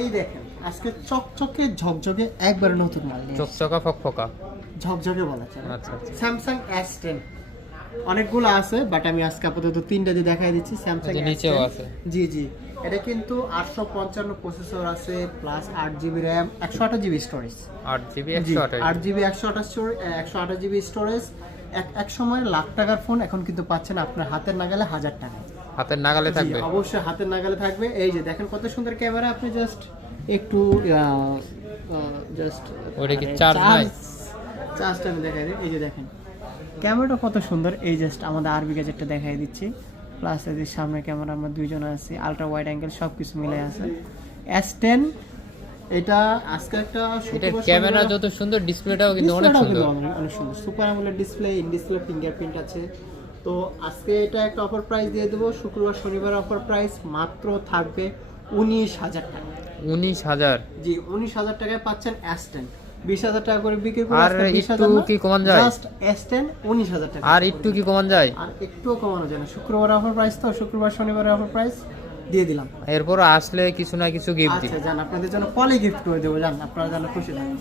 এই দেখেন আজকে চকচকে ঝকঝকে একবারে নতুন মাল নিয়ে এসেছি। চকচকা ফকফকা। ঝকঝকে বলা যায় আচ্ছা আচ্ছা। স্যামসাং S10 অনেকগুলো আছে বাট আমি আজকে আপাতত তিনটা দিয়ে দেখাই দিচ্ছি স্যামসাং যে নিচেও আছে। জি জি এটা কিন্তু 855 প্রসেসর আছে plus 8GB RAM 128GB storage 8GB 8GB 128GB storage এক সময় লাখ টাকার ফোন এখন কিন্তু পাচ্ছেন আপনার হাতের নাগালে 1000 টাকা হাতের নাগালে থাকবে। অবশ্যই হাতের নাগালে থাকবে। এই যে দেখেন কত সুন্দর ক্যামেরা, আপনি জাস্ট একটু জাস্ট ওটা কি চার্জ নাই? চার্জটা আমি দেখাই দিই। এই যে দেখেন ক্যামেরাটা কত সুন্দর, এই জাস্ট আমাদের আরবি গ্যাজেটটা দেখাই দিচ্ছি। প্লাস এদের সামনে ক্যামেরা আমরা দুইজন আছি, আলট্রা ওয়াইড অ্যাঙ্গেল সব কিছু মিলে আছে। S10 এটা আজকে একটা এটার ক্যামেরা যত সুন্দর, ডিসপ্লেটাও কিন্তু অনেক সুন্দর। অনেক সুন্দর super AMOLED display, in display fingerprint আছে। তো আজকে এটা একটা অফার প্রাইস দিয়ে দেবো, শুক্রবার শনিবার অফার প্রাইস মাত্র থাকবে 19,000 টাকা। 19,000? জি 19,000 টাকায় পাচ্ছেন S10। 20,000 টাকা করে বিক্রি করে আর একটু কি কমান যায়? জাস্ট S10 19,000 টাকা। আর একটু কি কমান যায়? আর একটুও কমানো যায় না, শুক্রবার অফার প্রাইস তো, শুক্রবার শনিবারের অফার প্রাইস দিয়ে দিলাম। এরপর আসলে কিছু না কিছু গিফট দিই। আচ্ছা জান আপনাদের জন্য কলে গিফট করে দেবো, জান আপনারা যেন খুশি থাকেন।